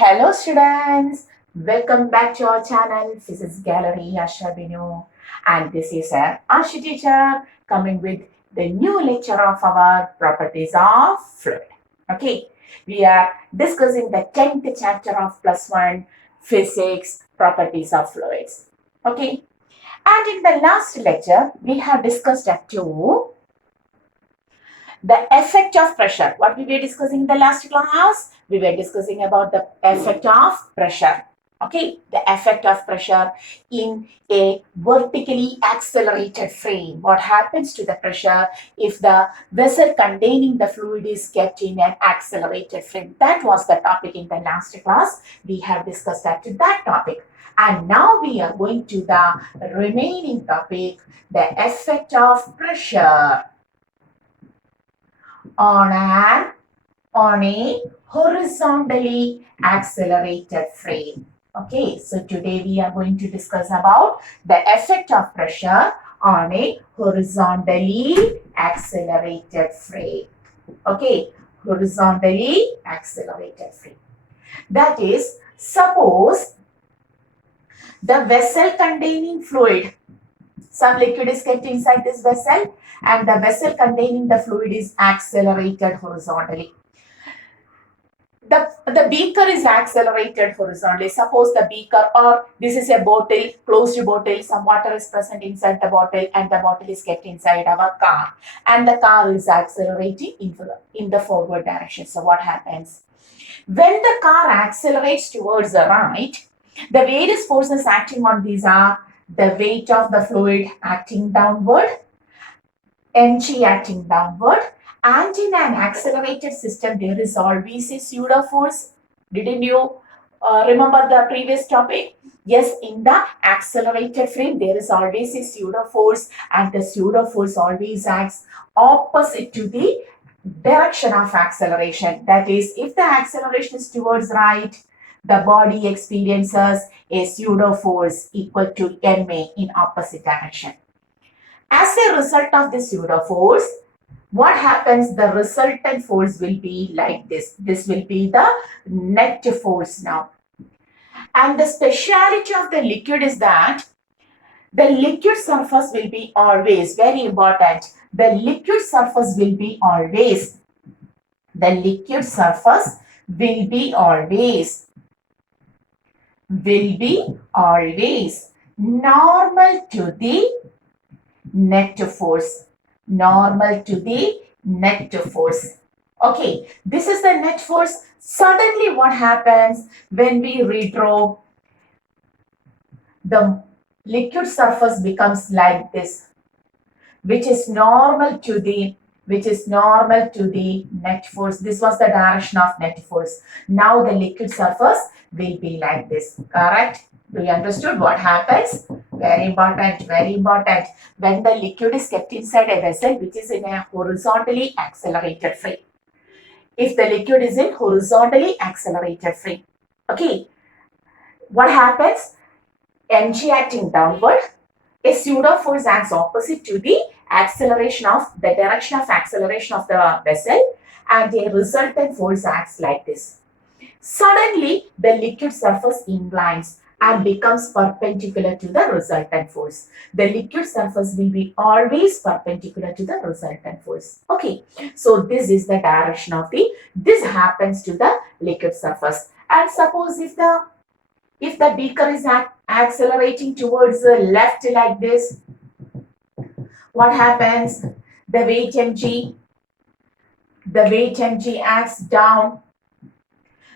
Hello students, welcome back to our channel Physics Gallery Ashabinu, and this is Arshi teacher coming with the new lecture of our properties of fluid. Okay, we are discussing the 10th chapter of +1 physics properties of fluids. Okay, and in the last lecture we have discussed up to the effect of pressure. What we were discussing in the last class? We were discussing about the effect of pressure. Okay, the effect of pressure in a vertically accelerated frame. What happens to the pressure if the vessel containing the fluid is kept in an accelerated frame? That was the topic in the last class. We have discussed up to that topic. And now we are going to the remaining topic, the effect of pressure on a horizontally accelerated frame. Okay, so today we are going to discuss about the effect of pressure on a horizontally accelerated frame. Okay, horizontally accelerated frame. That is, suppose the vessel containing fluid, some liquid is kept inside this vessel and the vessel containing the fluid is accelerated horizontally. The beaker is accelerated horizontally. Suppose the beaker, or this is a bottle, closed bottle, some water is present inside the bottle and the bottle is kept inside our car and the car is accelerating in the forward direction. So what happens? When the car accelerates towards the right, the various forces acting on these are the weight of the fluid acting downward, mg acting downward, and in an accelerated system there is always a pseudo force. Didn't you remember the previous topic? Yes, in the accelerated frame there is always a pseudo force and the pseudo force always acts opposite to the direction of acceleration. That is, if the acceleration is towards right, the body experiences a pseudo force equal to ma in opposite direction. As a result of this pseudo force, what happens? The resultant force will be like this. This will be the net force now. And the speciality of the liquid is that the liquid surface will be always, very important, the liquid surface will be always, the liquid surface will be always normal to the net force. Normal to the net force. Okay, this is the net force. Suddenly what happens when we redraw? The liquid surface becomes like this, which is normal to the net force. This was the direction of net force. Now the liquid surface will be like this. Correct? Do you understood what happens? Very important, very important. When the liquid is kept inside a vessel which is in a horizontally accelerated frame. If the liquid is in horizontally accelerated frame, okay, what happens? Mg acting downward, a pseudo force acts opposite to the acceleration of the direction of acceleration of the vessel, and a resultant force acts like this. Suddenly, the liquid surface inclines and becomes perpendicular to the resultant force. The liquid surface will be always perpendicular to the resultant force. Okay, so this is the direction of this happens to the liquid surface. And suppose if the beaker is accelerating towards the left like this, what happens? The weight mg acts down.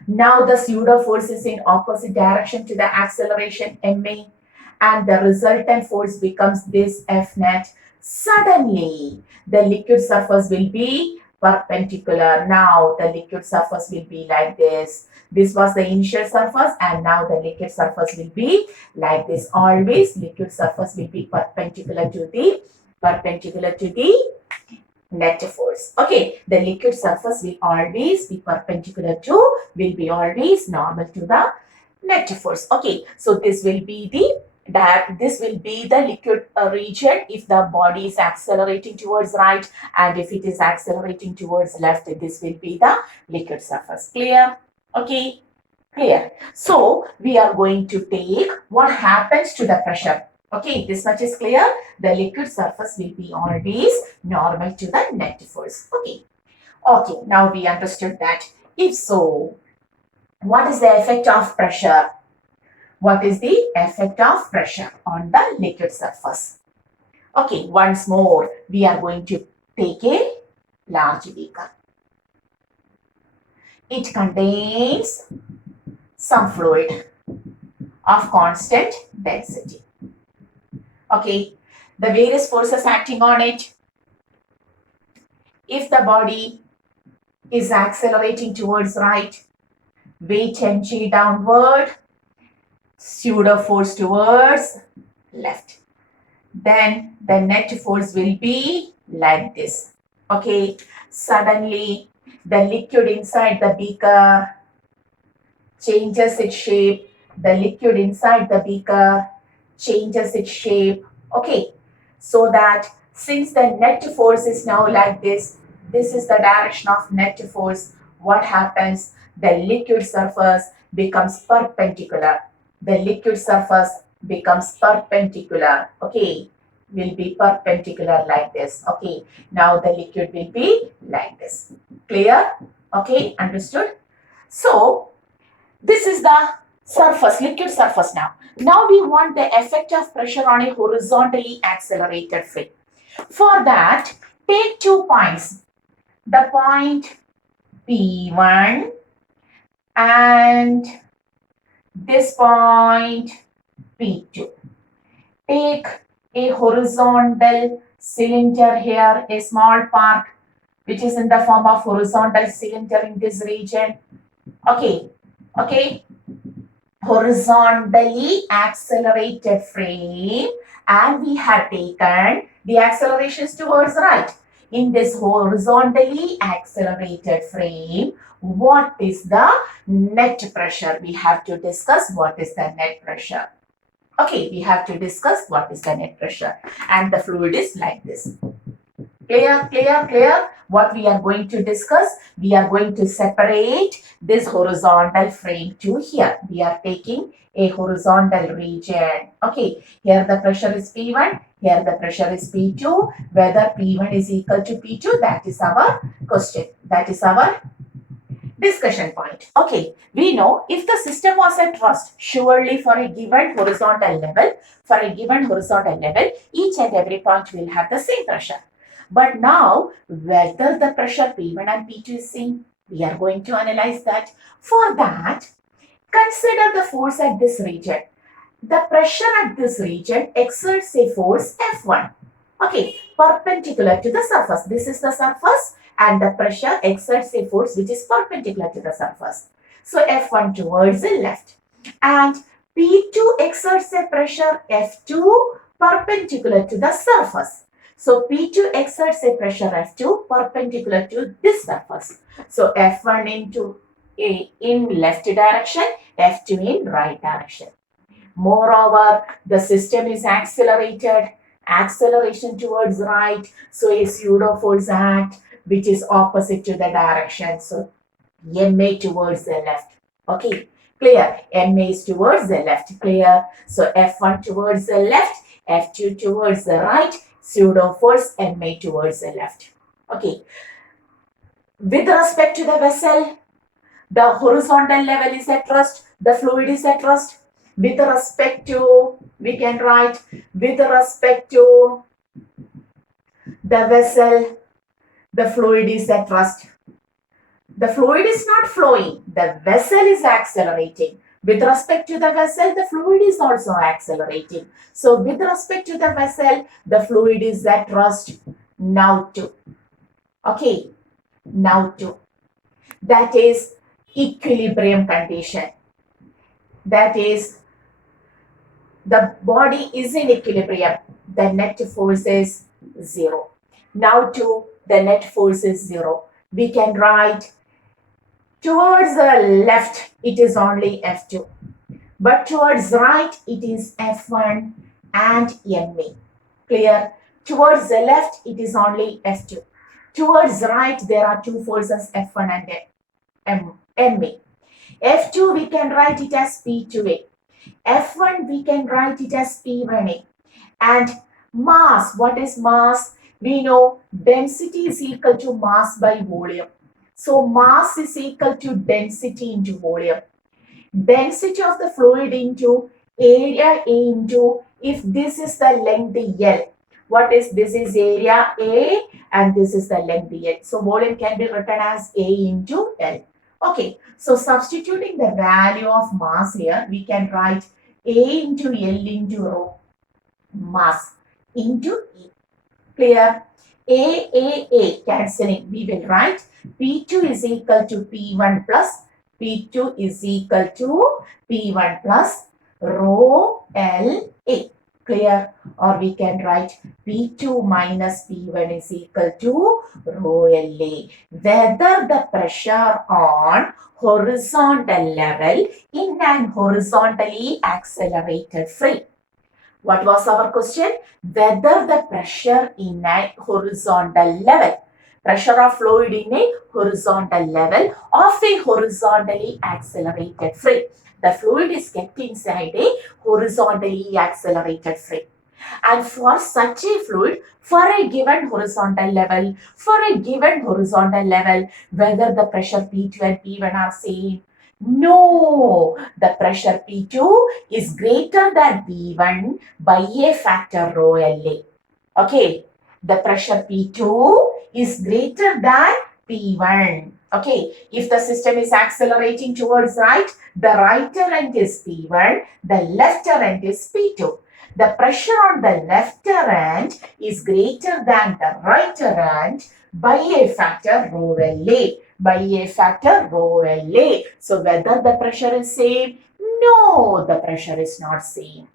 Now the pseudo force is in opposite direction to the acceleration ma, and the resultant force becomes this F net. Suddenly, the liquid surface will be perpendicular. Now the liquid surface will be like this. This was the initial surface and now the liquid surface will be like this. Always liquid surface will be perpendicular to the net force. Okay, the liquid surface will always be perpendicular to, will be always normal to the net force. Okay, so this will be the liquid region if the body is accelerating towards right, and if it is accelerating towards left, this will be the liquid surface. Clear? Okay. Clear. So we are going to take what happens to the pressure. Okay, this much is clear. The liquid surface will be always normal to the net force. Okay. Okay, now we understood that. If so, what is the effect of pressure? What is the effect of pressure on the liquid surface? Okay, once more, we are going to take a large beaker. It contains some fluid of constant density. Okay, the various forces acting on it. If the body is accelerating towards right, weight mg downward, pseudo force towards left. Then the net force will be like this. Okay, suddenly the liquid inside the beaker changes its shape. The liquid inside the beaker changes its shape. Okay, so that since the net force is now like this is the direction of net force. What happens? The liquid surface becomes perpendicular. The liquid surface becomes perpendicular. Okay, will be perpendicular like this. Okay, now the liquid will be like this. Clear? Okay, understood? So this is the surface, liquid surface now. Now we want the effect of pressure on a horizontally accelerated film. For that, take 2 points. The point P1 and this point P2. Take a horizontal cylinder here, a small part which is in the form of horizontal cylinder in this region. Okay, horizontally accelerated frame, and we have taken the accelerations towards right. In this horizontally accelerated frame, what is the net pressure? We have to discuss what is the net pressure. Okay, we have to discuss what is the net pressure, and the fluid is like this. Clear? What we are going to discuss? We are going to separate this horizontal frame to here. We are taking a horizontal region. Okay, here the pressure is P1, here the pressure is P2. Whether P1 is equal to P2, that is our question. That is our discussion point. Okay, we know if the system was at rest, surely for a given horizontal level, each and every point will have the same pressure. But now, whether the pressure P1 and P2 is same, we are going to analyze that. For that, consider the force at this region. The pressure at this region exerts a force F1. Okay, perpendicular to the surface. This is the surface and the pressure exerts a force which is perpendicular to the surface. So F1 towards the left. And P2 exerts a pressure F2 perpendicular to the surface. So P2 exerts a pressure F2 perpendicular to this surface. So F1 in left direction, F2 in right direction. Moreover, the system is accelerated, acceleration towards right, so a pseudo force act which is opposite to the direction. So MA towards the left. Okay, clear? MA is towards the left. Clear? So F1 towards the left, F2 towards the right, pseudo force MA towards the left. Okay. With respect to the vessel, the horizontal level is at rest, the fluid is at rest. With respect to, we can write, with respect to the vessel, the fluid is at rest. The fluid is not flowing, the vessel is accelerating. With respect to the vessel, the fluid is also accelerating. So with respect to the vessel, the fluid is at rest. Now to. Okay, now to. That is equilibrium condition. That is, the body is in equilibrium. The net force is 0. Now to, the net force is 0. We can write towards the left, it is only F2. But towards right, it is F1 and MA. Clear? Towards the left, it is only F2. Towards right, there are two forces F1 and MA. F2 we can write it as P2A. F1 we can write it as P1A. And mass, what is mass? We know density is equal to mass by volume. So mass is equal to density into volume. Density of the fluid into area A into, if this is the length L. What is this? Is area A and this is the length L. So volume can be written as A into L. Okay, so substituting the value of mass here, we can write A into L into rho, mass into E. Clear? A cancelling. We will write P2 is equal to P1 plus P2 is equal to P1 plus rho LA. Clear? Or we can write P2 minus P1 is equal to rho LA. Whether the pressure on horizontal level in an horizontally accelerated frame. What was our question? Whether the pressure in a horizontal level, pressure of fluid in a horizontal level of a horizontally accelerated frame. The fluid is kept inside a horizontally accelerated frame. And for such a fluid, for a given horizontal level, whether the pressure P2 and P1 are same. No, the pressure P2 is greater than P1 by a factor rho LA. Okay, the pressure P2 is greater than P1. Okay, if the system is accelerating towards right, the right end is P1, the left end is P2. The pressure on the left end is greater than the right end by a factor rho LA. So whether the pressure is same? No, the pressure is not same.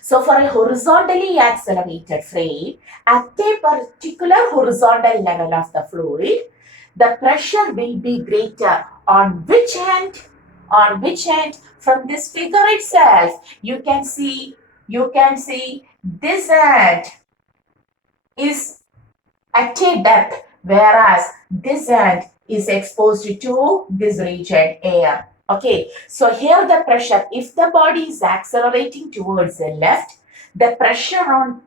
So for a horizontally accelerated frame, at a particular horizontal level of the fluid, the pressure will be greater on which end? From this figure itself, you can see this end is at a depth, whereas this end is exposed to this region air. Okay, so here the pressure, if the body is accelerating towards the left, the pressure on,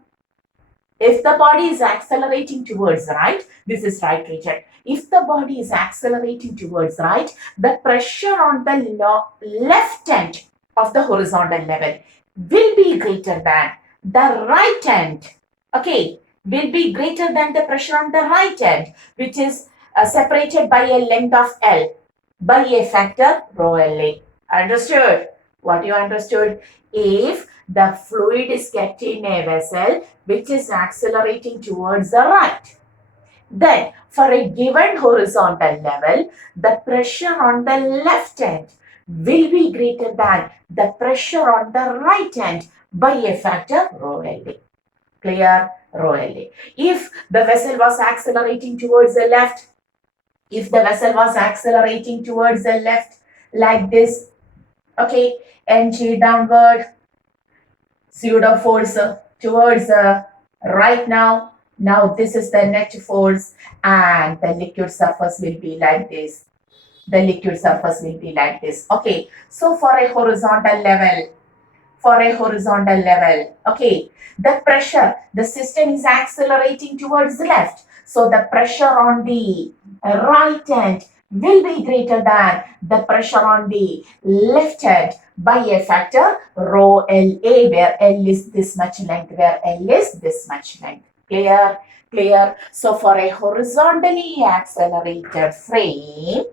if the body is accelerating towards right, this is right region. If the body is accelerating towards right, the pressure on the left end of the horizontal level will be greater than the right end. Okay, will be greater than the pressure on the right end, which is separated by a length of L by a factor rho LA. Understood? What you understood? If the fluid is kept in a vessel which is accelerating towards the right, then for a given horizontal level, the pressure on the left end will be greater than the pressure on the right end by a factor rho LA. Clear? Rho LA. If the vessel was accelerating towards the left, like this, okay, ng downward, pseudo force towards right now. Now this is the net force and the liquid surface will be like this. Okay, so for a horizontal level, okay, the pressure, the system is accelerating towards the left. So the pressure on the right end will be greater than the pressure on the left end by a factor rho LA, where L is this much length, Clear? So for a horizontally accelerated frame,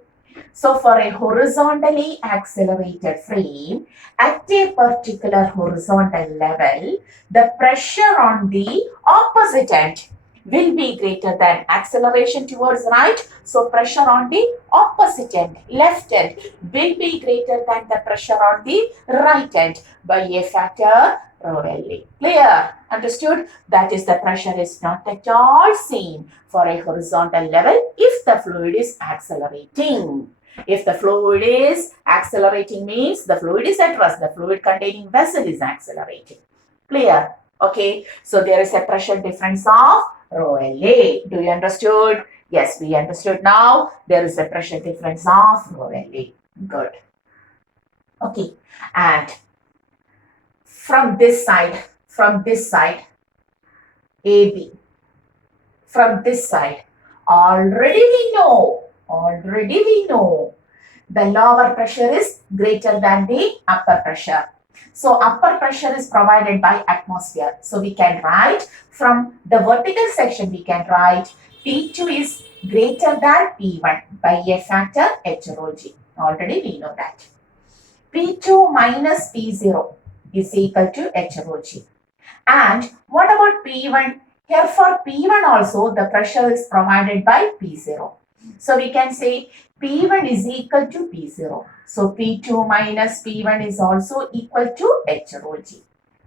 at a particular horizontal level, the pressure on the opposite end will be greater than acceleration towards right. So pressure on the opposite end, left end, will be greater than the pressure on the right end by a factor rho LA. Clear? Understood? That is, the pressure is not at all same for a horizontal level if the fluid is accelerating. If the fluid is accelerating means the fluid is at rest, the fluid containing vessel is accelerating. Clear? Okay, so there is a pressure difference of rho LA. Do you understood? Yes, we understood now. There is a pressure difference of rho LA. Good. Okay. And from this side, AB, from this side, already we know, the lower pressure is greater than the upper pressure. So upper pressure is provided by atmosphere. So we can write from the vertical section, we can write P2 is greater than P1 by a factor H rho G. Already we know that. P2 minus P0 is equal to H rho G. And what about P1? Here for P1 also the pressure is provided by P0. So we can say P1 is equal to P0. So P2 minus P1 is also equal to H rho G.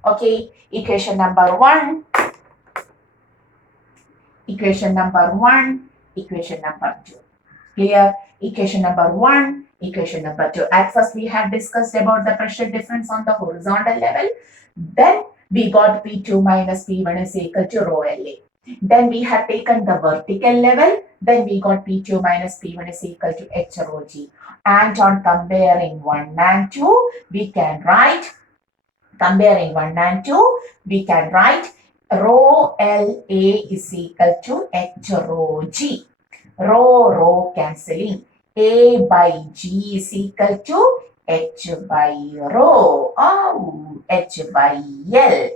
Okay, equation number 1, equation number 1, equation number 2. Clear? Equation number 1, equation number 2. At first we had discussed about the pressure difference on the horizontal level. Then we got P2 minus P1 is equal to rho LA. Then we had taken the vertical level. Then we got P2 minus P1 is equal to H rho G. And on comparing 1 and 2, we can write, comparing 1 and 2, we can write rho LA is equal to H rho G. Rho cancelling. A by G is equal to H by rho. Oh, H by L.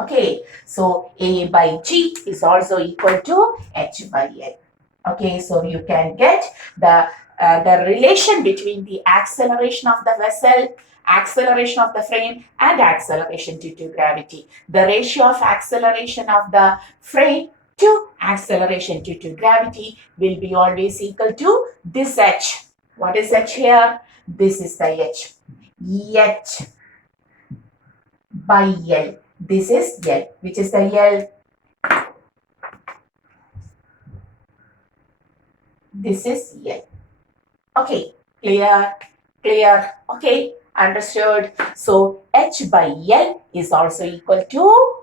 Okay, so A by G is also equal to H by L. Okay, so you can get the relation between the acceleration of the vessel, acceleration of the frame, and acceleration due to gravity. The ratio of acceleration of the frame to acceleration due to gravity will be always equal to this H. What is H here? This is the H. H by L. This is L. Which is the L? This is L. Okay, clear? Clear? Okay, understood. So H by L is also equal to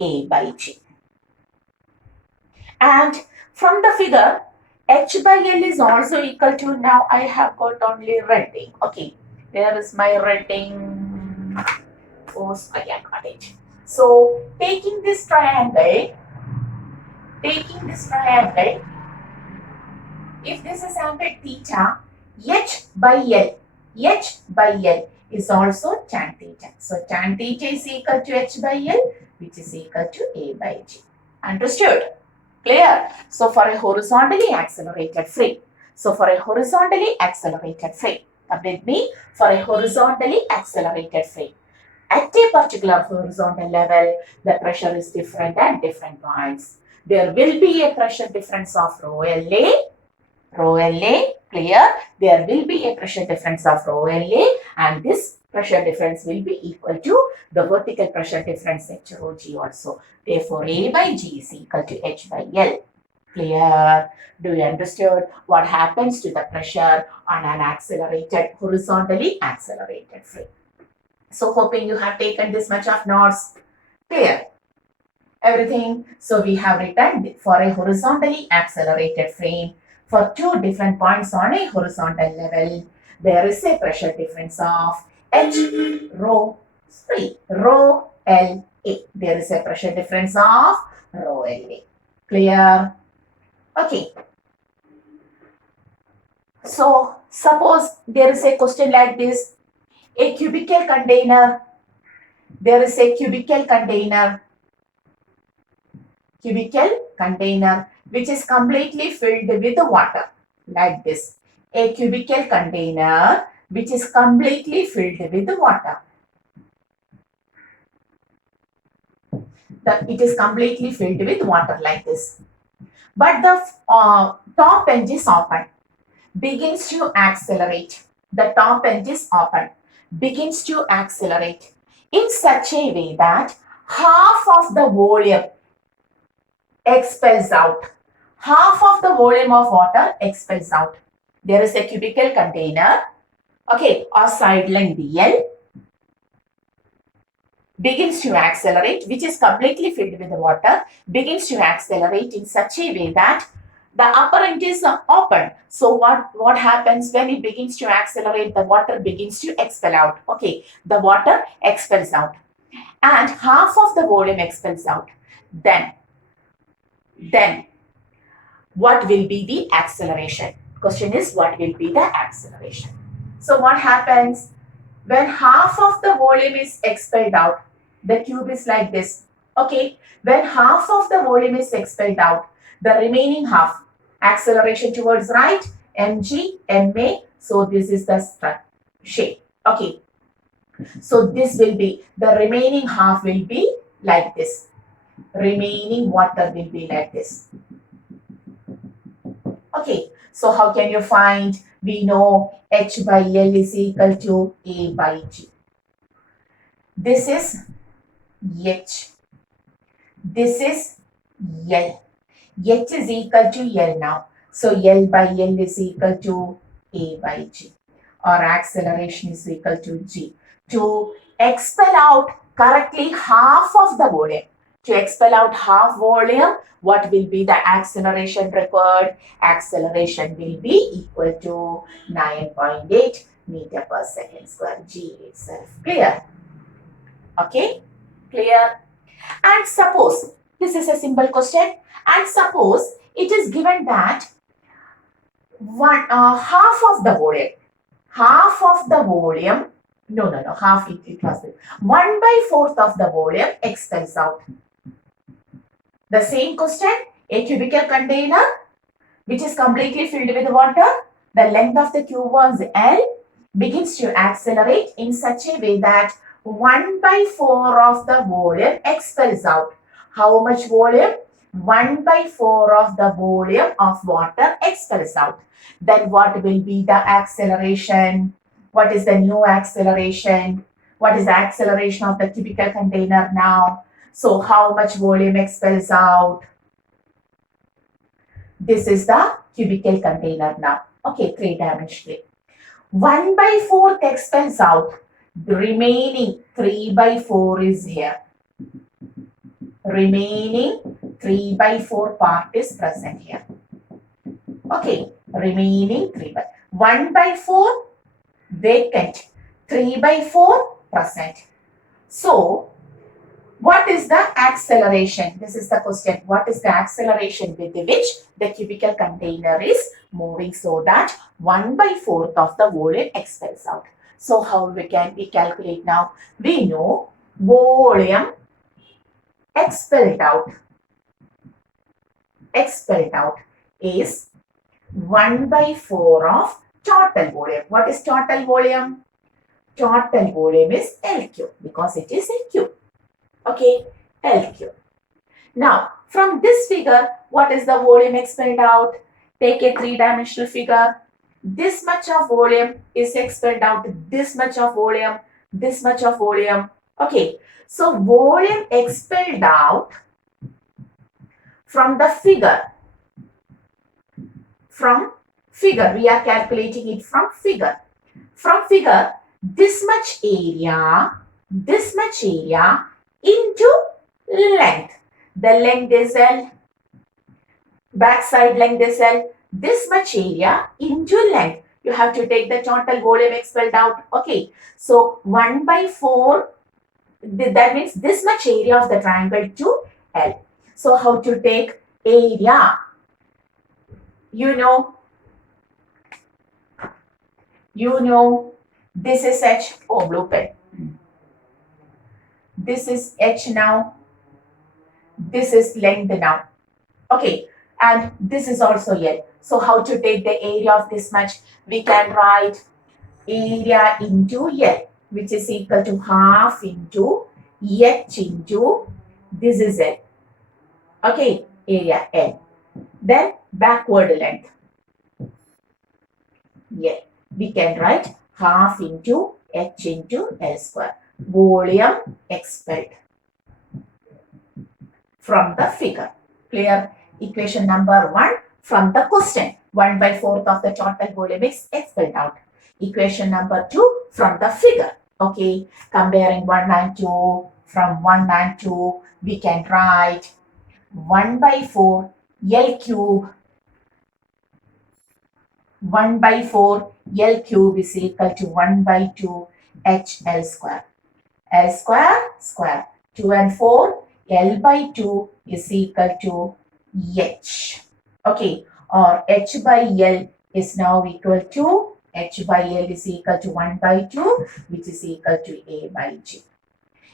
A by G. And from the figure, H by L is also equal to, now I have got only writing. Okay, there is my writing. Oh, I got it. So taking this triangle, if this is angle theta, H by L is also tan theta. So tan theta is equal to H by L, which is equal to A by G. Understood? Clear? So for a horizontally accelerated frame. With me, for a horizontally accelerated frame. At a particular horizontal level, the pressure is different at different points. There will be a pressure difference of rho LA, clear? There will be a pressure difference of rho LA, and this pressure difference will be equal to the vertical pressure difference H rho G also. Therefore, A by G is equal to H by L. Clear? Do you understood what happens to the pressure on an horizontally accelerated frame? So, hoping you have taken this much of notes. Clear? Everything. So, we have written for a horizontally accelerated frame, for two different points on a horizontal level, there is a pressure difference of H rho LA. There is a pressure difference of rho LA. Clear? Okay. So, suppose there is a question like this. A cubical container. There is a cubical container which is completely filled with water, like this. A cubical container which is completely filled with water. It is completely filled with water like this. But the top edge is open, begins to accelerate. The top edge is open, begins to accelerate in such a way that half of the volume expels out. Half of the volume of water expels out. There is a cubical container, okay, or side line DL, begins to accelerate, which is completely filled with the water, begins to accelerate in such a way that The upper end is open. So what happens when it begins to accelerate? The water begins to expel out. Okay, the water expels out, and half of the volume expels out. Then what will be the acceleration? Question is, what will be the acceleration? So what happens when half of the volume is expelled out? The cube is like this. Okay, when half of the volume is expelled out, the remaining half, acceleration towards right, mg, ma. So this is the shape. Okay, so this will be, the remaining half will be like this. Remaining water will be like this. Okay, so how can you find? We know H by L is equal to A by G. This is H. This is L. H is equal to L now. So L by L is equal to A by G. Or acceleration is equal to G. To expel out correctly half of the volume. To expel out half volume, what will be the acceleration required? Acceleration will be equal to 9.8 meter per second square. G itself. Clear? Okay? Clear? And suppose, this is a simple question, and suppose it is given that half of the volume, half it was 1/4 of the volume expels out. The same question, a cubical container which is completely filled with water, the length of the tube was L, begins to accelerate in such a way that 1/4 of the volume expels out. How much volume? 1/4 of the volume of water expels out. Then what will be the acceleration? What is the new acceleration? What is the acceleration of the cubical container now? So how much volume expels out? This is the cubical container now. Okay, three-dimensionally. 1/4 expels out. The remaining 3/4 is here. Remaining 3/4 part is present here. Okay, remaining 1/4 vacant, 3/4 present. So, what is the acceleration? This is the question. What is the acceleration with which the cubical container is moving so that 1/4 of the volume expels out? So how we can calculate now? We know volume expelled out is 1/4 of total volume. What is total volume? Total volume is L cube because it is a cube. Okay, L cube. Now, from this figure, what is the volume expelled out? Take a three-dimensional figure. This much of volume is expelled out. This much of volume. This much of volume. Okay, so volume expelled out from the figure. From figure, we are calculating it from figure. From figure, this much area into length. The length is L. Backside length is L. This much area into length. You have to take the total volume expelled out. Okay. So 1/4, that means this much area of the triangle to L. So how to take area? You know, this is H. Oh, blue pen. This is H now. This is length now. Okay. And this is also L. So how to take the area of this much? We can write area into L, which is equal to half into H into, this is L. Okay, area L. Then backward length. Yeah, we can write half into H into L square. Volume expelled from the figure. Clear? Equation number 1 from the question. 1/4 of the total volume is expelled out. Equation number 2 from the figure. Okay, comparing 1 and 2. From 1 and 2, we can write 1/4 L cube 1 by 4 L cube is equal to 1 by 2 HL square. L square square. 2 and 4 L by 2 is equal to H. Okay, or H by L is now equal to H by L is equal to 1 by 2, which is equal to A by G.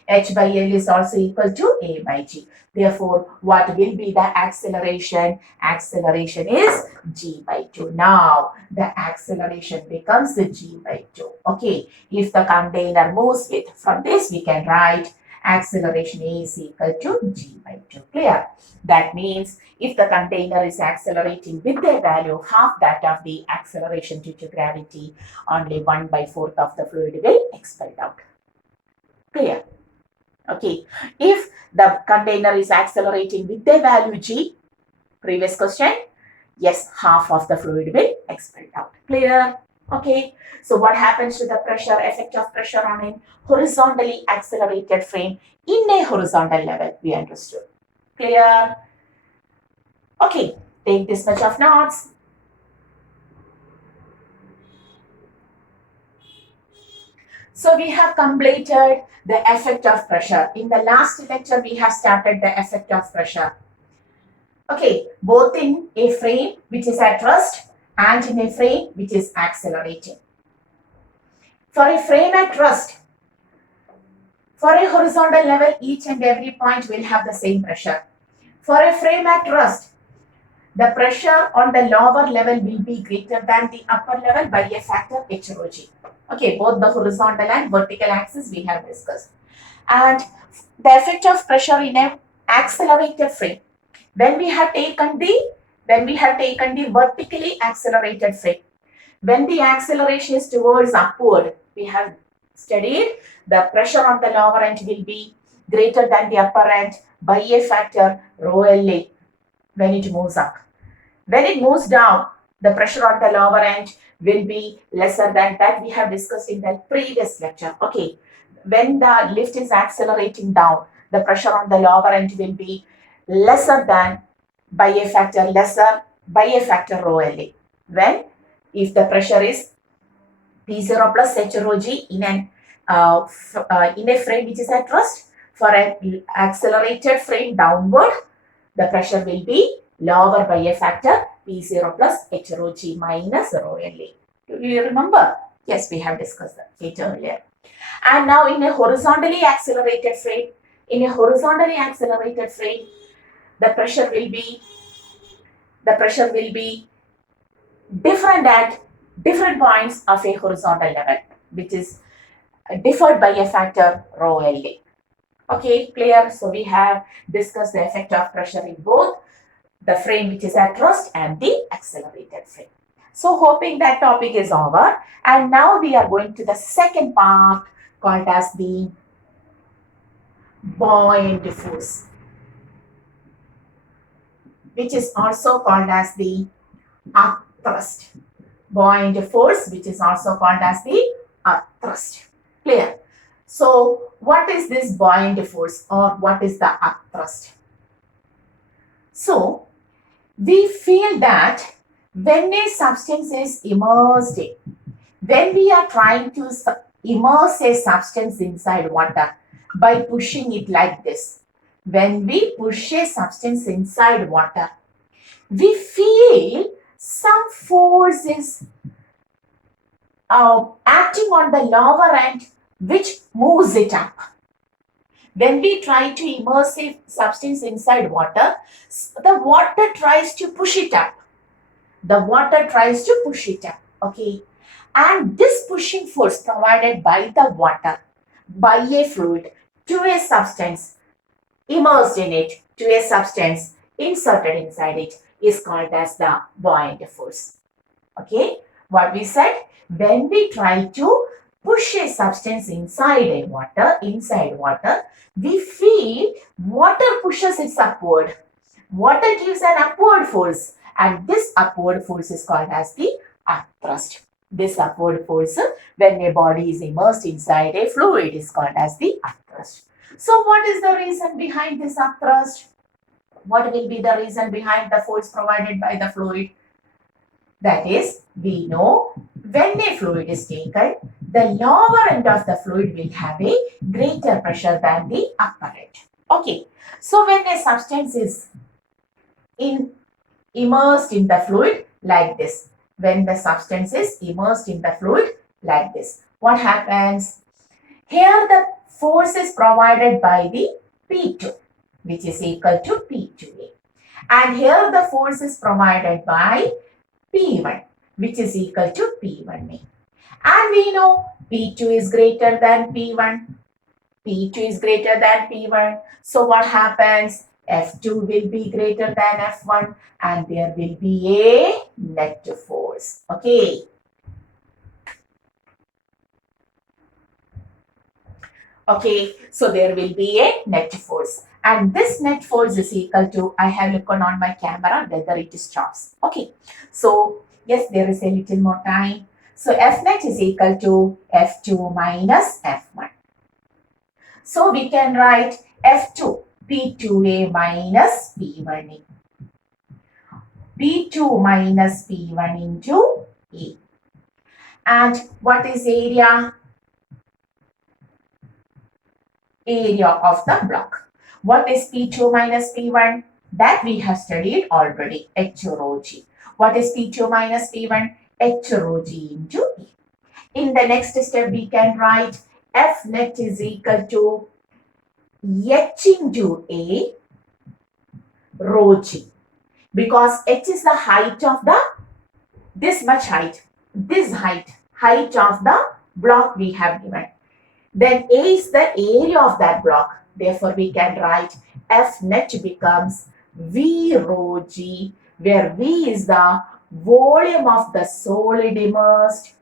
H by L is also equal to A by G. Therefore, what will be the acceleration? Acceleration is G by 2. Now, the acceleration becomes the G by 2. Okay, if the container moves with, from this we can write acceleration is equal to G by 2. Clear? That means if the container is accelerating with a value of half that of the acceleration due to gravity, only 1 by 4th of the fluid will expel out. Clear? Okay, if the container is accelerating with the value G, previous question, yes, half of the fluid will expel out. Clear? Okay, so what happens to the pressure, effect of pressure on a horizontally accelerated frame in a horizontal level? We understood. Clear? Okay, take this much of notes. So we have completed the effect of pressure. In the last lecture, we have started the effect of pressure. Okay, both in a frame which is at rest and in a frame which is accelerating. For a frame at rest, for a horizontal level, each and every point will have the same pressure. For a frame at rest, the pressure on the lower level will be greater than the upper level by a factor h rho g. Okay, both the horizontal and vertical axis we have discussed. And the effect of pressure in an accelerated frame. When we have taken the vertically accelerated frame, when the acceleration is towards upward, we have studied the pressure on the lower end will be greater than the upper end by a factor rho LA when it moves up. When it moves down, the pressure on the lower end will be lesser than that we have discussed in the previous lecture. Okay, when the lift is accelerating down, the pressure on the lower end will be lesser than by a factor rho LA. When if the pressure is P0 plus H rho G in a frame which is at rest, for an accelerated frame downward, the pressure will be lower by a factor P0 plus H rho G minus rho LA. Do you remember? Yes, we have discussed it earlier. And now in a horizontally accelerated frame, the pressure will be different at different points of a horizontal level, which is differed by a factor rho LA. Okay, clear? So we have discussed the effect of pressure in both the frame which is at rest and the accelerated frame. So hoping that topic is over, and now we are going to the second part called as the buoyant force, which is also called as the upthrust. Buoyant force, which is also called as the upthrust. Clear? So what is this buoyant force, or what is the upthrust? So we feel that when a substance is immersed in, when we are trying to immerse a substance inside water by pushing it like this, when we push a substance inside water, we feel some force is acting on the lower end which moves it up. When we try to immerse a substance inside water, the water tries to push it up. Okay. And this pushing force provided by the water, by a fluid, to a substance immersed in it, to a substance inserted inside it, is called as the buoyant force. Okay. What we said, when we try to push a substance inside water, we feel water pushes it upward. Water gives an upward force, and this upward force is called as the upthrust. This upward force, when a body is immersed inside a fluid, is called as the upthrust. So what is the reason behind this upthrust? What will be the reason behind the force provided by the fluid? That is, we know when a fluid is taken, the lower end of the fluid will have a greater pressure than the upper end. Okay, so when a substance is immersed in the fluid like this, when the substance is immersed in the fluid like this, what happens? Here the force is provided by the P2, which is equal to P2A. And here the force is provided by P1, which is equal to P1A. And we know P2 is greater than P1. P2 is greater than P1. So what happens? F2 will be greater than F1 and there will be a net force. Okay. Okay, so there will be a net force. And this net force is equal to, I have looked on my camera whether it stops. Okay, so yes, there is a little more time. So F net is equal to F2 minus F1. So we can write F2 P2A minus P1A. P2 minus P1 into A. And what is area? Area of the block. What is P2 minus P1? That we have studied already, H rho G. What is P2 minus P1? H rho G into E. In the next step, we can write F net is equal to H into A rho G. Because H is the height of the, this much height, this height of the block we have given. Then A is the area of that block. Therefore, we can write F net becomes V rho G, where V is the volume of the solid immersed.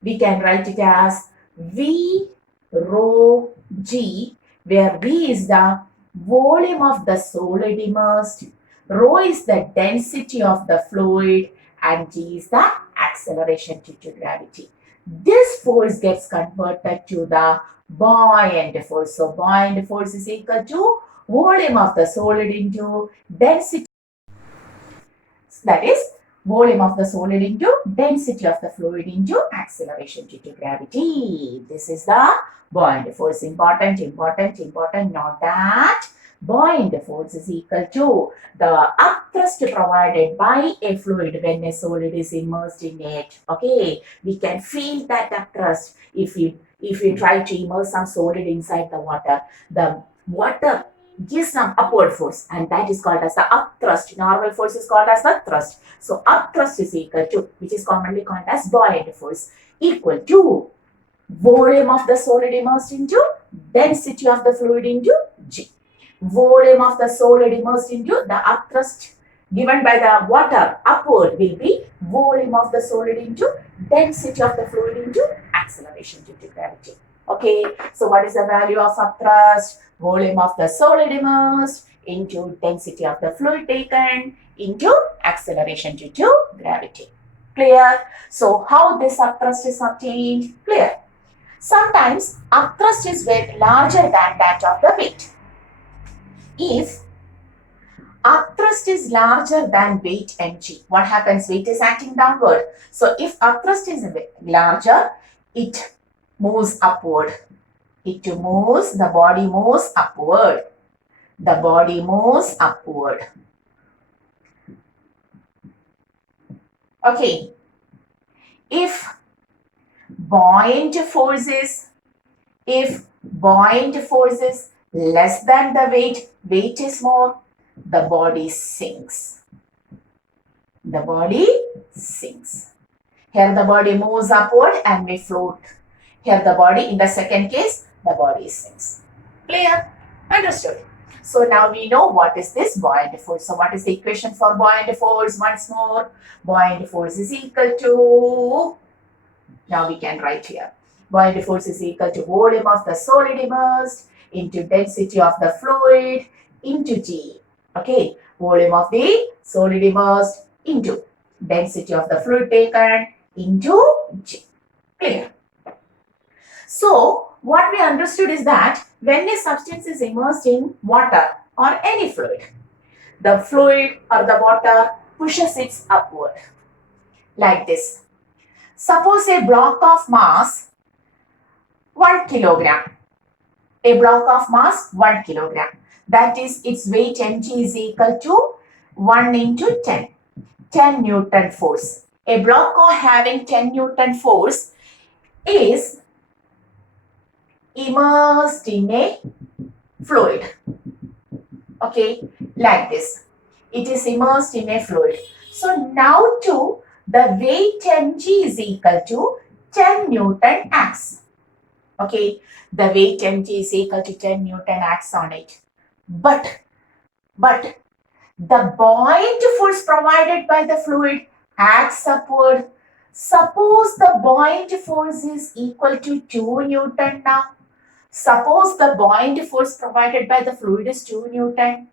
We can write it as V rho G, where V is the volume of the solid immersed, rho is the density of the fluid, and G is the acceleration due to gravity. This force gets converted to the buoyant force. So buoyant force is equal to volume of the solid into density. That is volume of the solid into density of the fluid into acceleration due to gravity. This is the buoyant force. Important. Note that buoyant force is equal to the upthrust provided by a fluid when a solid is immersed in it. Okay, we can feel that upthrust if you try to immerse some solid inside the water. The water gives some upward force, and that is called as the upthrust. Normal force is called as the thrust. So upthrust is equal to, which is commonly called as buoyant force, equal to volume of the solid immersed into density of the fluid into G. Volume of the solid immersed into the upthrust given by the water upward will be volume of the solid into density of the fluid into acceleration due to gravity. Okay, so what is the value of upthrust? Volume of the solid immersed into density of the fluid taken into acceleration due to gravity. Clear? So how this upthrust is obtained? Clear. Sometimes upthrust is weight larger than that of the weight. If upthrust is larger than weight mg, what happens? Weight is acting downward. So if upthrust is larger, it moves upward. The body moves upward. The body moves upward. Okay. If buoyant force is less than the weight is more, the body sinks. The body sinks. Here the body moves upward and we float. Here the body, in the second case, the body sinks. Clear? Understood. So now we know what is this buoyant force. So what is the equation for buoyant force? Once more, buoyant force is equal to, now we can write here. Buoyant force is equal to volume of the solid immersed into density of the fluid into G. Okay, volume of the solid immersed into density of the fluid taken into G. Clear? So, what we understood is that when a substance is immersed in water or any fluid, the fluid or the water pushes it upward like this. Suppose a block of mass 1 kilogram. A block of mass 1 kilogram. That is, its weight mg is equal to 1 into 10. 10 Newton force. A block of having 10 Newton force is immersed in a fluid. Okay, like this. It is immersed in a fluid. So now too, the weight mg is equal to 10 Newton acts. Okay, the weight mg is equal to 10 Newton acts on it. But the buoyant force provided by the fluid acts upward. Suppose the buoyant force is equal to 2 Newton now. Suppose the buoyant force provided by the fluid is 2 Newton.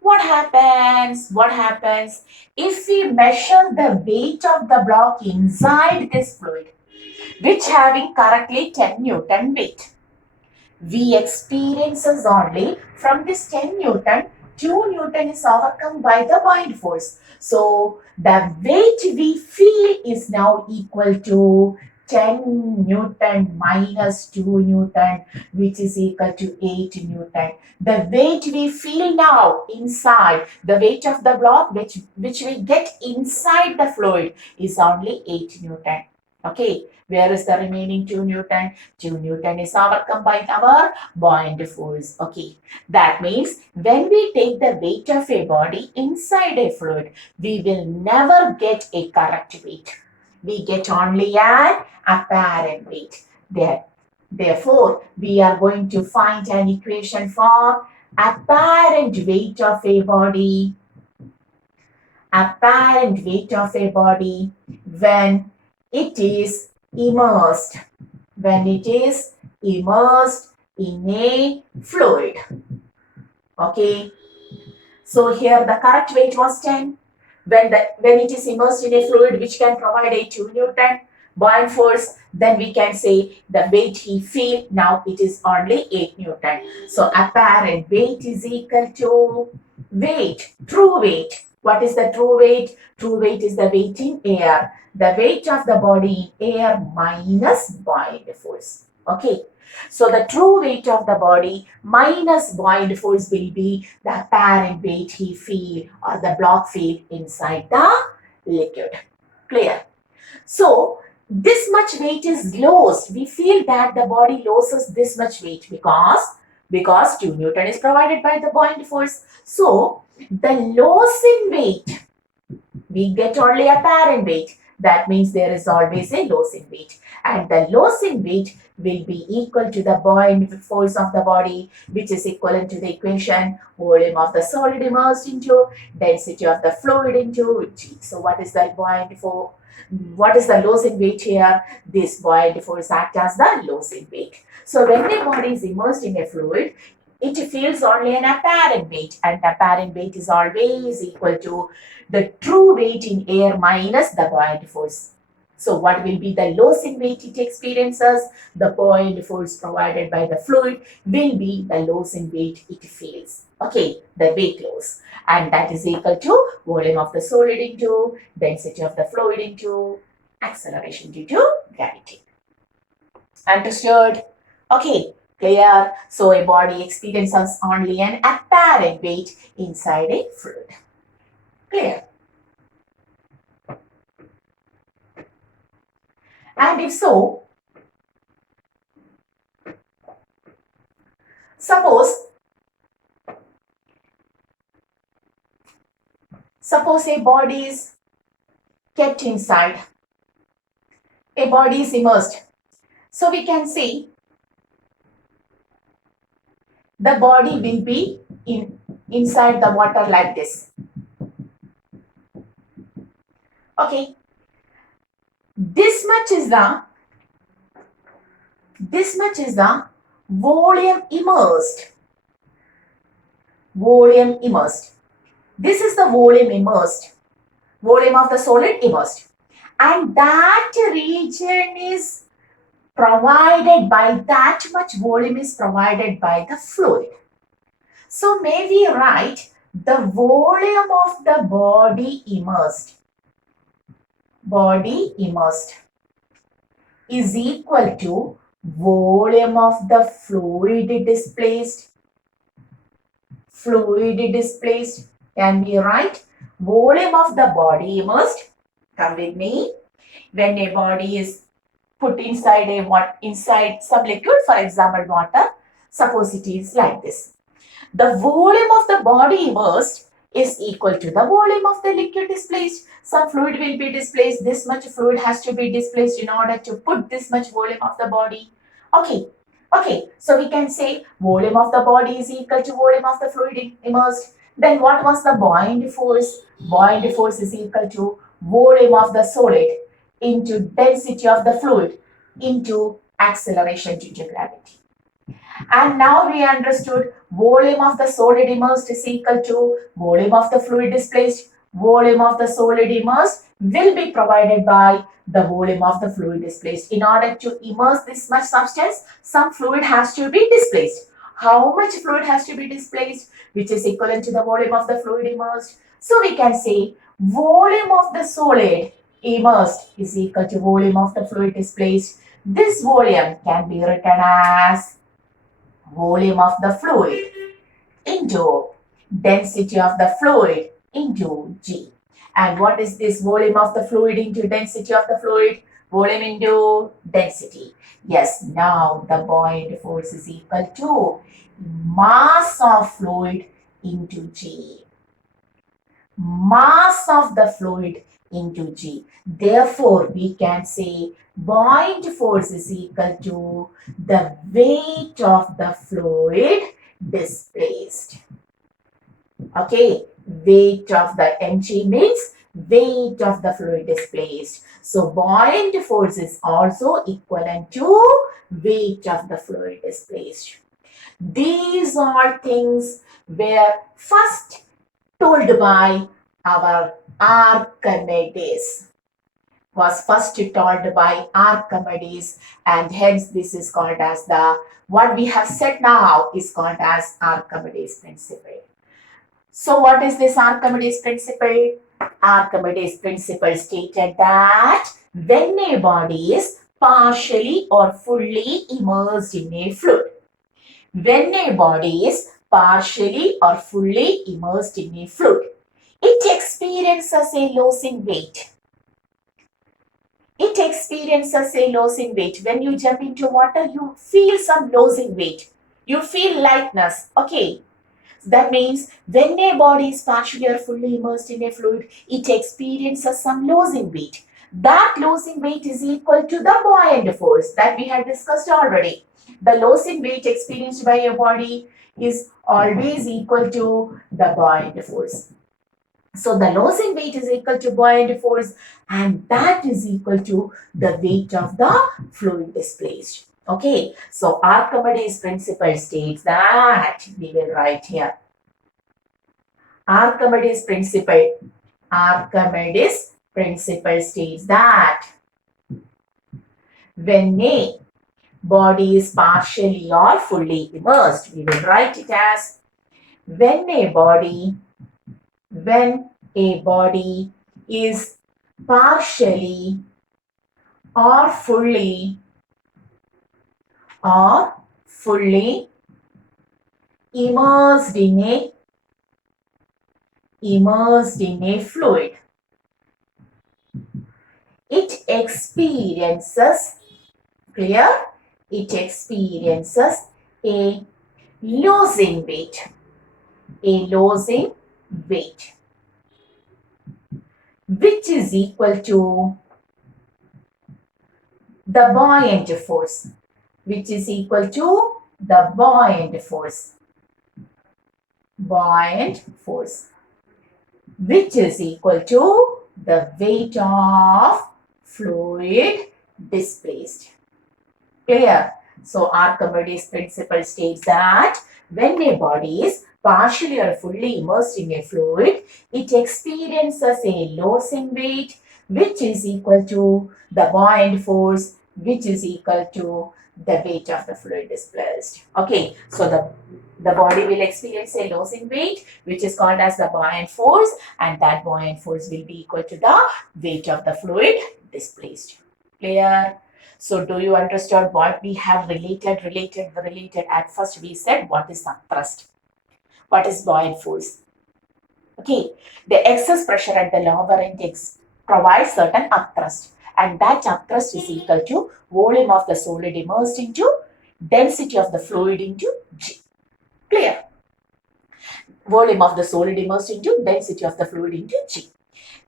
What happens? What happens if we measure the weight of the block inside this fluid, which having correctly 10 Newton weight? We experiences only from this 10 Newton, 2 Newton is overcome by the buoyant force. So the weight we feel is now equal to 10 Newton minus 2 Newton, which is equal to 8 Newton. The weight we feel now inside, the weight of the block which we get inside the fluid is only 8 Newton. Okay, where is the remaining 2 Newton? 2 Newton is overcome by our buoyant force. Okay, that means when we take the weight of a body inside a fluid, we will never get a correct weight. We get only an apparent weight. Therefore, we are going to find an equation for apparent weight of a body. Apparent weight of a body when it is immersed. When it is immersed in a fluid. Okay. So here the correct weight was 10. When it is immersed in a fluid which can provide a 2 Newton buoyant force, then we can say the weight he feel now it is only 8 Newton. So apparent weight is equal to weight, true weight. What is the true weight? True weight is the weight in air. The weight of the body in air minus buoyant force. Okay. So the true weight of the body minus buoyant force will be the apparent weight he feel or the block feel inside the liquid. Clear? So this much weight is lost. We feel that the body loses this much weight because 2 Newton is provided by the buoyant force. So the loss in weight, we get only apparent weight. That means there is always a loss in weight. And the loss in weight will be equal to the buoyant force of the body, which is equivalent to the equation volume of the solid immersed into density of the fluid into G. So what is the buoyant force? What is the loss in weight here? This buoyant force acts as the loss in weight. So when the body is immersed in a fluid, it feels only an apparent weight, and the apparent weight is always equal to the true weight in air minus the buoyant force. So what will be the loss in weight it experiences? The buoyant force provided by the fluid will be the loss in weight it feels. Okay, the weight loss. And that is equal to volume of the solid into density of the fluid into acceleration due to gravity. Understood? Okay, clear? So a body experiences only an apparent weight inside a fluid. Clear? And if so, suppose a body is kept inside, a body is immersed. So we can see the body will be inside the water like this. Okay. This much is the volume immersed. Volume immersed. This is the volume immersed. Volume of the solid immersed. And that region is provided by, that much volume is provided by the fluid. So may we write the volume of the body immersed is equal to volume of the fluid displaced. Can we write volume of the body immersed? Come with me. When a body is put inside inside some liquid, for example water, suppose it is like this. The volume of the body immersed is equal to the volume of the liquid displaced. Some fluid will be displaced. This much fluid has to be displaced in order to put this much volume of the body. Okay. So we can say volume of the body is equal to volume of the fluid immersed. Then what was the buoyant force? Buoyant force is equal to volume of the solid into density of the fluid into acceleration due to gravity. And now we understood volume of the solid immersed is equal to volume of the fluid displaced. Volume of the solid immersed will be provided by the volume of the fluid displaced. In order to immerse this much substance, some fluid has to be displaced. How much fluid has to be displaced? Which is equivalent to the volume of the fluid immersed. So we can say volume of the solid immersed is equal to volume of the fluid displaced. This volume can be written as volume of the fluid into density of the fluid into G. And what is this volume of the fluid into density of the fluid? Volume into density. Yes, now the buoyant force is equal to mass of fluid into G. Mass of the fluid into G. Therefore, we can say buoyant force is equal to the weight of the fluid displaced. Okay, weight of the mg means weight of the fluid displaced. So buoyant force is also equivalent to weight of the fluid displaced. These are things were first told by our Archimedes. Was first told by Archimedes, and hence this is called as what we have said now is called as Archimedes principle. So what is this Archimedes principle? Archimedes principle stated that when a body is partially or fully immersed in a fluid, when a body is partially or fully immersed in a fluid, it experiences a loss in weight. It experiences a loss in weight. When you jump into water, you feel some loss in weight. You feel lightness. Okay. That means when a body is partially or fully immersed in a fluid, it experiences some loss in weight. That loss in weight is equal to the buoyant force that we had discussed already. The loss in weight experienced by a body is always equal to the buoyant force. So the loss in weight is equal to buoyant force, and that is equal to the weight of the fluid displaced. Okay, so Archimedes principle states that we will write here. Archimedes principle states that when a body is partially or fully immersed, we will write it as when a body is partially or fully immersed in a fluid, it experiences a loss in weight, which is equal to the buoyant force, which is equal to the buoyant force, which is equal to the weight of fluid displaced. Clear? So Archimedes principle states that when a body is partially or fully immersed in a fluid, it experiences a loss in weight, which is equal to the buoyant force, which is equal to the weight of the fluid displaced. Okay, so the body will experience a loss in weight, which is called as the buoyant force, and that buoyant force will be equal to the weight of the fluid displaced. Clear? So do you understand what we have related? At first we said what is thrust, what is buoyant force. Okay, the excess pressure at the lower end provides certain upthrust, and that upthrust is equal to volume of the solid immersed into density of the fluid into G. Clear? Volume of the solid immersed into density of the fluid into G.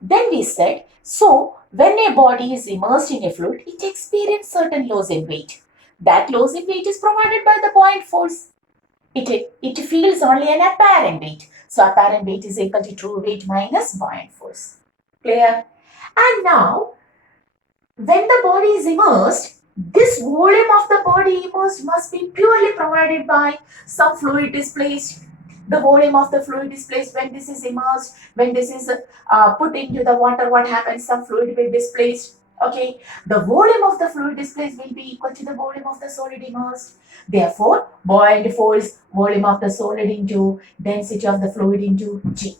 Then we said, so when a body is immersed in a fluid, it experiences certain loss in weight. That loss in weight is provided by the buoyant force. It feels only an apparent weight. So apparent weight is equal to true weight minus buoyant force. Clear? And now, when the body is immersed, this volume of the body immersed must be purely provided by some fluid displaced. The volume of the fluid displaced when this is immersed, when this is put into the water, what happens? Some fluid will displaced. Okay, the volume of the fluid displaced will be equal to the volume of the solid immersed. Therefore, buoyant force, volume of the solid into density of the fluid into G.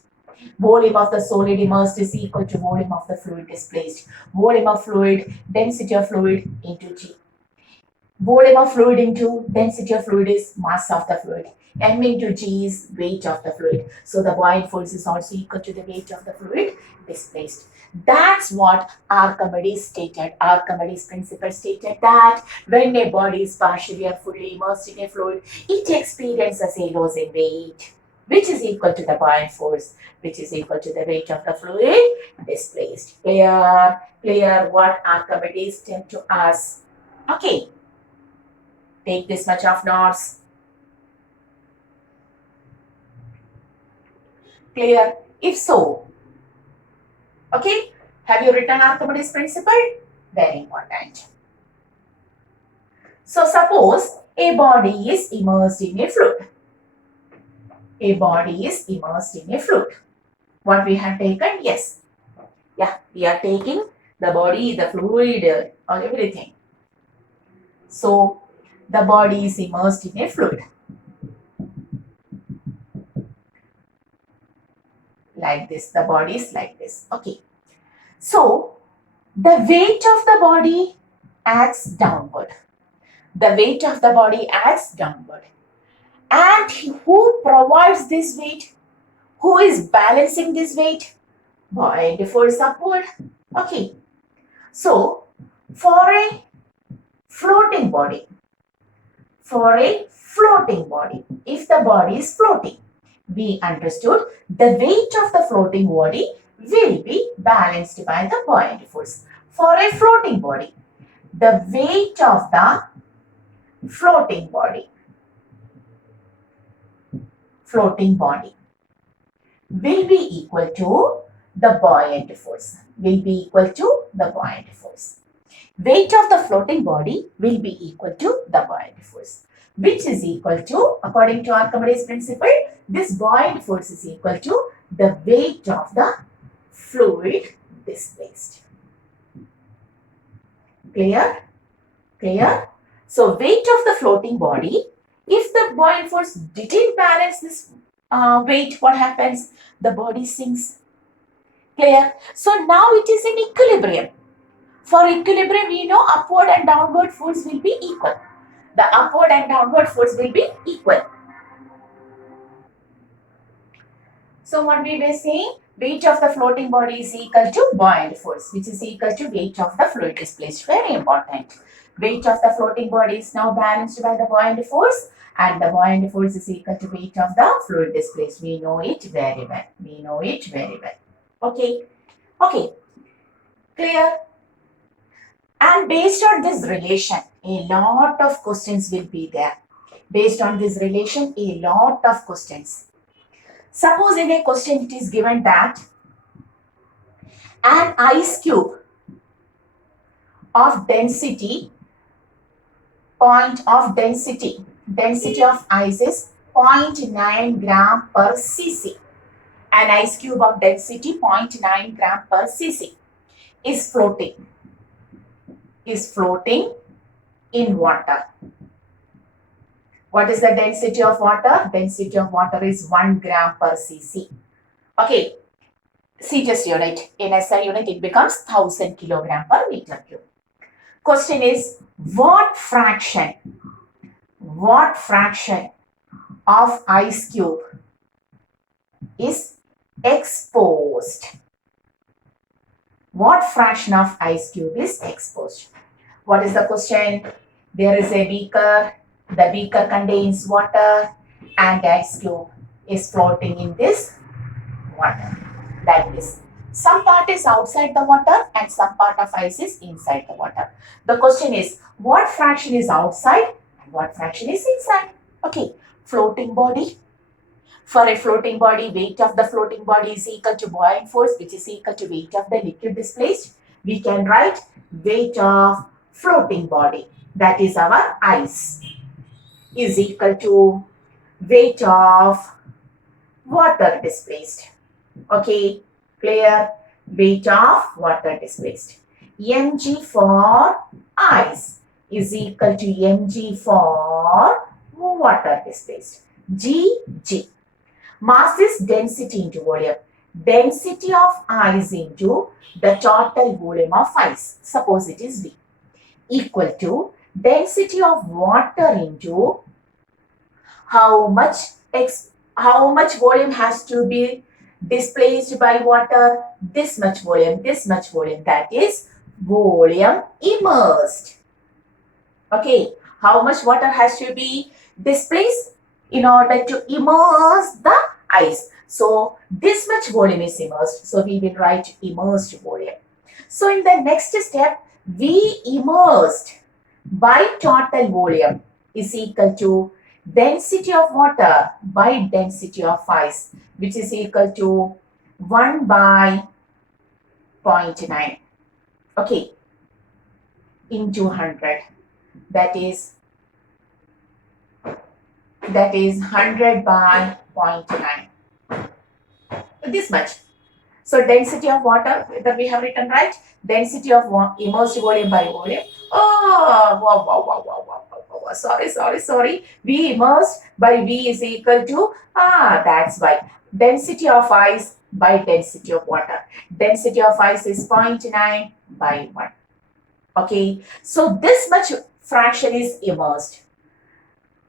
Volume of the solid immersed is equal to volume of the fluid displaced. Volume of fluid, density of fluid into G. Volume of fluid into density of fluid is mass of the fluid. M into G is weight of the fluid. So the buoyant force is also equal to the weight of the fluid displaced. That's what Archimedes stated. Archimedes' principle stated that when a body is partially or fully immersed in a fluid, it experiences a loss in weight, which is equal to the buoyant force, which is equal to the weight of the fluid displaced. Clear? Clear what Archimedes tell to us? Okay. Take this much of notes. Clear? If so, okay, have you written Archimedes' principle? Very important. So suppose a body is immersed in a fluid. A body is immersed in a fluid. What we have taken? Yes. Yeah, we are taking the body, the fluid, or everything. So the body is immersed in a fluid. Like this, the body is like this. Okay. So the weight of the body acts downward. The weight of the body acts downward. And who provides this weight? Who is balancing this weight? Buoyant force upward. Okay. So for a floating body, if the body is floating, we understood the weight of the floating body will be balanced by the buoyant force. For a floating body, the weight of the floating body will be equal to the buoyant force. Weight of the floating body will be equal to the buoyant force, which is equal to, according to Archimedes' principle, this buoyant force is equal to the weight of the fluid displaced. Clear? Clear? So weight of the floating body, if the buoyant force didn't balance this weight, what happens? The body sinks. Clear? So now it is in equilibrium. For equilibrium, we know upward and downward force will be equal. The upward and downward force will be equal. So what we were saying, weight of the floating body is equal to buoyant force, which is equal to weight of the fluid displaced. Very important. Weight of the floating body is now balanced by the buoyant force, and the buoyant force is equal to weight of the fluid displaced. We know it very well. Okay. Okay. Clear? And based on this relation, a lot of questions will be there. Based on this relation, a lot of questions. Suppose in a question it is given that an ice cube of density of ice is 0.9 gram per cc. An ice cube of density 0.9 gram per cc is floating in water. What is the density of water? Density of water is 1 gram per cc. Okay, CHS unit. In SI unit, it becomes 1000 kilogram per meter cube. Question is, what fraction of ice cube is exposed? What fraction of ice cube is exposed? What is the question? There is a beaker. The beaker contains water and ice cube is floating in this water like this. Some part is outside the water and some part of ice is inside the water. The question is, what fraction is outside and what fraction is inside? Okay, floating body. For a floating body, weight of the floating body is equal to buoyant force, which is equal to weight of the liquid displaced. We can write weight of floating body, that is our ice, is equal to weight of water displaced. Okay, clear? Weight of water displaced. mg for ice is equal to mg for water displaced. G. Mass is density into volume. Density of ice into the total volume of ice. Suppose it is V. Equal to density of water into how much volume has to be displaced by water? This much volume. That is volume immersed. Okay, how much water has to be displaced in order to immerse the ice? So this much volume is immersed. So we will write immersed volume. So in the next step, V immersed by total volume is equal to density of water by density of ice, which is equal to 1 by 0.9. Okay, into 100. That is 100 by 0.9. This much. So density of water that we have written, right? Density of immersed volume by volume. Oh, wow. Sorry. V immersed by V is equal to, that's why. Density of ice by density of water. Density of ice is 0.9 by 1. Okay, so this much fraction is immersed.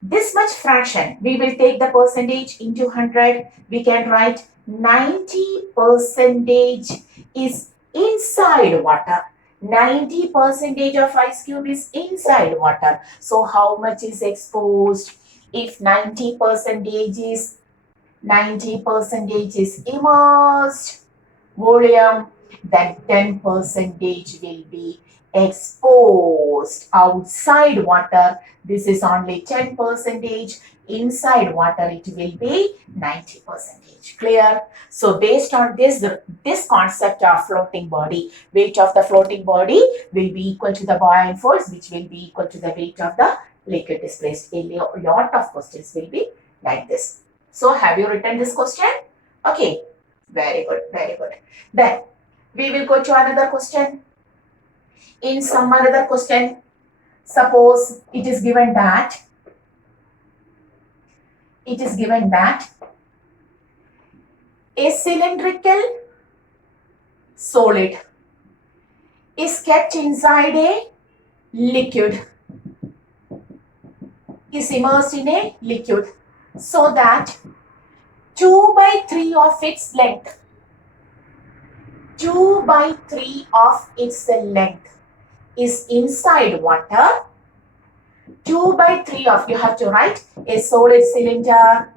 This much fraction, we will take the percentage into 100. We can write 90% is inside water. 90% of ice cube is inside water. So how much is exposed? If 90% is immersed volume, then 10% will be exposed outside water. This is only 10%. Inside water it will be 90%. Clear? So based on this concept of floating body, weight of the floating body will be equal to the buoyant force, which will be equal to the weight of the liquid displaced. A lot of questions will be like this. So have you written this question? Okay, very good. Then we will go to another question. In some another question, suppose it is given that a cylindrical solid is kept inside a liquid, is immersed in a liquid, so that 2 by 3 of its length is inside water. 2 by 3 of, you have to write, a solid cylinder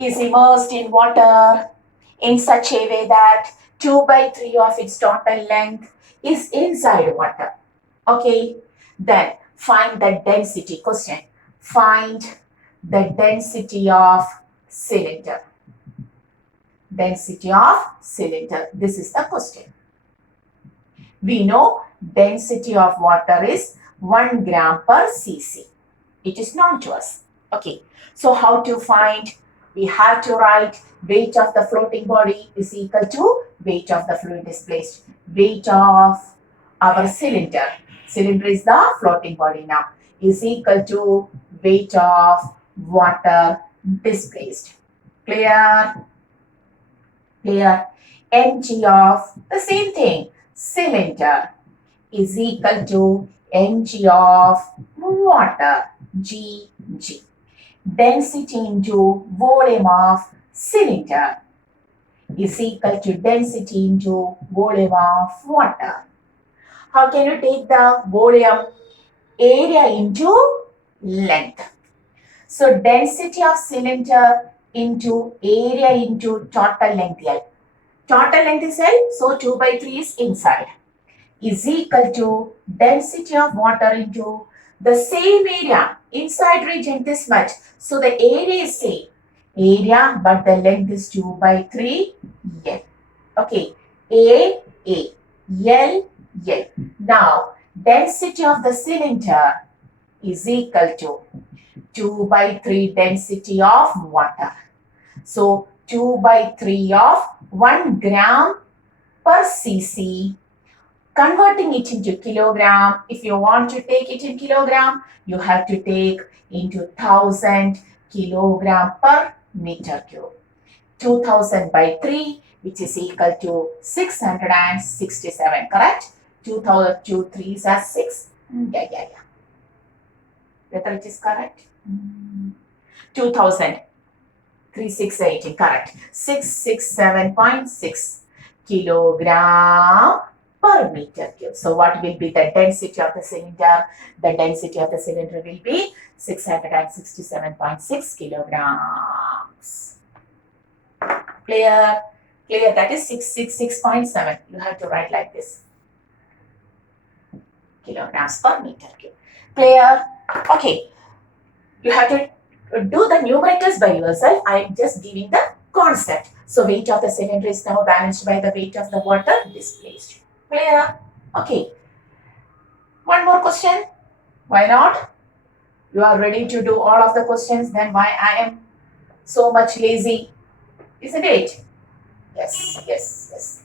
is immersed in water in such a way that 2 by 3 of its total length is inside water. Okay, then find the density. Question, find the density of cylinder. Density of cylinder. This is the question. We know density of water is 1 gram per cc. It is known to us. Okay, so how to find? We have to write weight of the floating body is equal to weight of the fluid displaced. Weight of our cylinder Cylinder is the floating body now. Is equal to weight of water displaced. Clear? Clear? Mg of the same thing. Cylinder is equal to mg of water, Gg. Density into volume of cylinder is equal to density into volume of water. How can you take the volume? Area into length. So density of cylinder into area into total length L. Total length is L, so 2 by 3 is inside. Is equal to density of water into the same area, inside region this much. So the area is same. Area, but the length is 2 by 3 L. Okay, A, L. Now, density of the cylinder is equal to 2 by 3 density of water. So, 2 by 3 of 1 gram per cc. Converting it into kilogram, if you want to take it in kilogram, you have to take into 1000 kilogram per meter cube. 2000 by 3, which is equal to 667, correct? 2000, 2 3s are 6. Yeah. Whether it is correct? 2000, 3, 6, 18, correct. 667.6 kilogram per meter cube. So what will be the density of the cylinder? The density of the cylinder will be 667.6 kilograms. Clear? Clear, that is 666.7. You have to write like this. Kilograms per meter cube. Clear? Okay. You have to do the numericals by yourself. I am just giving the concept. So weight of the cylinder is now balanced by the weight of the water displaced. Clear? Okay. One more question. Why not? You are ready to do all of the questions. Then why I am so much lazy? Isn't it? Yes.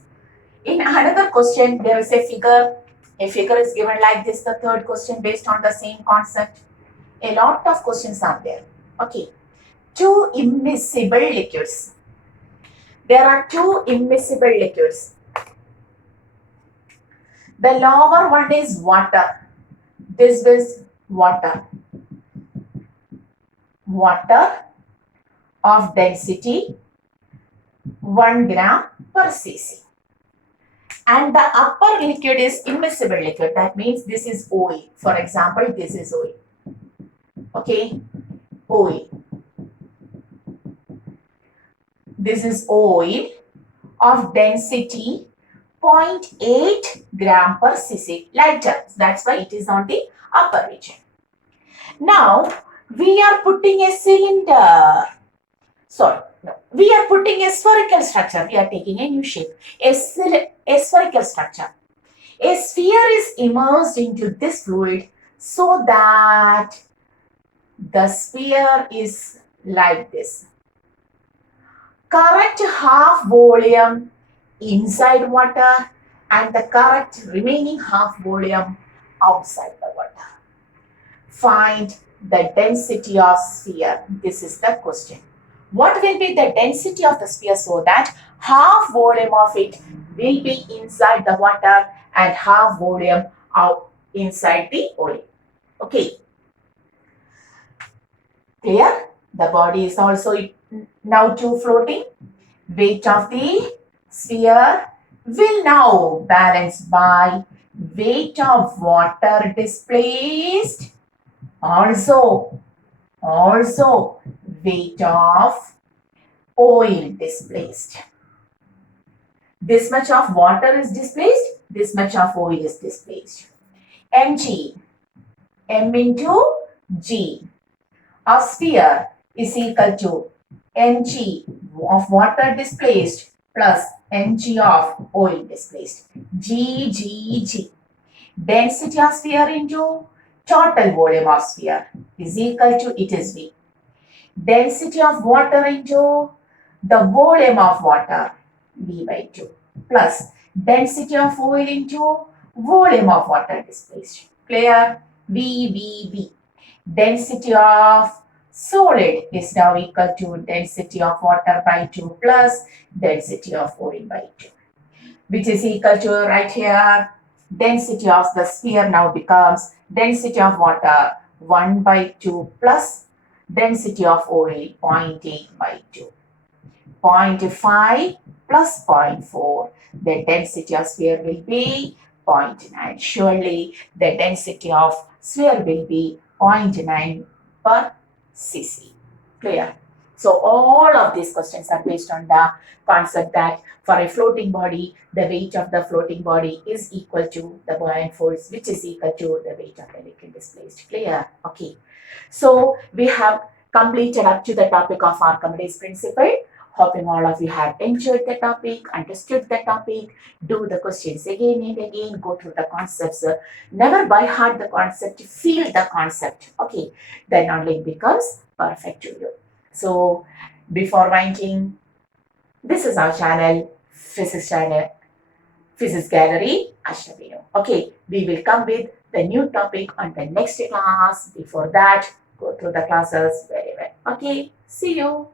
In another question, there is a figure. A figure is given like this, the third question based on the same concept. A lot of questions are there. Okay. 2 immiscible liquids. There are 2 immiscible liquids. The lower one is water. This is water. Water of density 1 gram per cc. And the upper liquid is immiscible liquid. That means this is oil. For example, this is oil. Okay, oil. This is oil of density 0.8 gram per cc. Lighter. That's why it is on the upper region. Now, we are putting a cylinder. Sorry, no. We are putting a spherical structure. We are taking a new shape. A spherical structure. A sphere is immersed into this fluid so that the sphere is like this. Correct half volume inside water and the correct remaining half volume outside the water. Find the density of sphere. This is the question. What will be the density of the sphere so that half volume of it will be inside the water and half volume out inside the oil? Okay. Clear? The body is also now floating. Weight of the sphere will now balance by weight of water displaced. Also weight of oil displaced. This much of water is displaced, this much of oil is displaced. mg, m into g of sphere is equal to mg of water displaced plus mg of oil displaced. G. Density of sphere into total volume of sphere is equal to, it is V. Density of water into the volume of water, V by 2, plus density of oil into volume of water displaced. Clear? VVV. Density of solid is now equal to density of water by 2 plus density of oil by 2, which is equal to right here. Density of the sphere now becomes density of water 1 by 2 plus density of oil 0.8 by 2. 0.5 plus 0.4, the density of sphere will be 0.9. Surely the density of sphere will be 0.9 per cc. Clear? So all of these questions are based on the concept that for a floating body, the weight of the floating body is equal to the buoyant force, which is equal to the weight of the liquid displaced. Clear? Okay. So we have completed up to the topic of Archimedes' principle. Hoping all of you have enjoyed the topic, understood the topic, do the questions again and again, go through the concepts. Never by heart the concept, feel the concept. Okay, then only it becomes perfect to you. So before winding, this is our channel, Physics Gallery, Ashtabino. Okay, we will come with the new topic on the next class. Before that, go through the classes very well. Okay, see you.